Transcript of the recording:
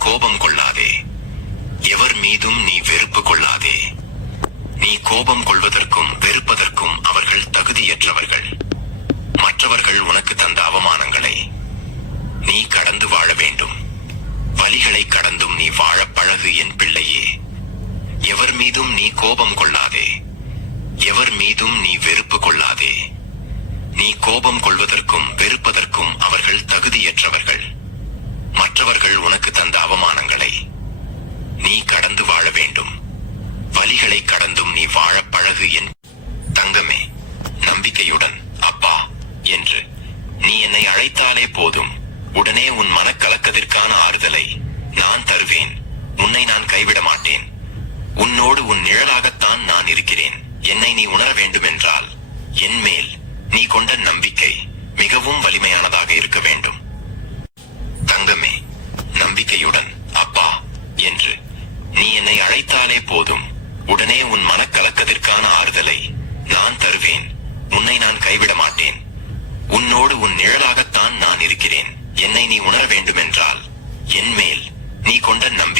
கோபம் கொள்ளாதே. எவர் மீதும் நீ வெறுப்பு கொள்ளாதே. நீ கோபம் கொள்வதற்கும் வெறுப்பதற்கும் அவர்கள் தகுதியற்றவர்கள். மற்றவர்கள் உனக்கு தந்த அவமானங்களை நீ கடந்து வாழ வேண்டும். வழிகளை கடந்தும் நீ வாழ பழகு என் பிள்ளையே. எவர் மீதும் நீ கோபம் கொள்ளாதே. எவர் மீதும் நீ வெறுப்பு கொள்ளாதே. நீ கோபம் கொள்வதற்கும் வெறுப்பதற்கும் அவர்கள் தகுதியற்றவர்கள் மற்றவர்கள் உனக்கு தந்த அவமானங்களை நீ கடந்து வாழ வேண்டும் வலிகளை கடந்தும் நீ வாழப் பழகு என் தங்கமே. நம்பிக்கையுடன் அப்பா என்று. நீ என்னை அழைத்தாலே போதும். உடனே உன் மனக்கலக்கத்திற்கான ஆறுதலை நான் தருவேன். உன்னை நான் கைவிட மாட்டேன். உன்னோடு உன் நிழலாகத்தான் நான் இருக்கிறேன். என்னை நீ உணர வேண்டுமென்றால் என் மேல் நீ கொண்ட நம்பிக்கை மிகவும் வலிமையானதாக இருக்க வேண்டும். தங்கமே நம்பிக்கையுடன் அப்பா என்று. நீ என்னை அழைத்தாலே போதும். உடனே உன் மனக்கலக்கத்திற்கான ஆறுதலை நான் தருவேன். உன்னை நான் கைவிட மாட்டேன். உன்னோடு உன் நிழலாகத்தான் நான் இருக்கிறேன். என்னை நீ உணர வேண்டுமென்றால் என் மேல் நீ கொண்ட நம்பி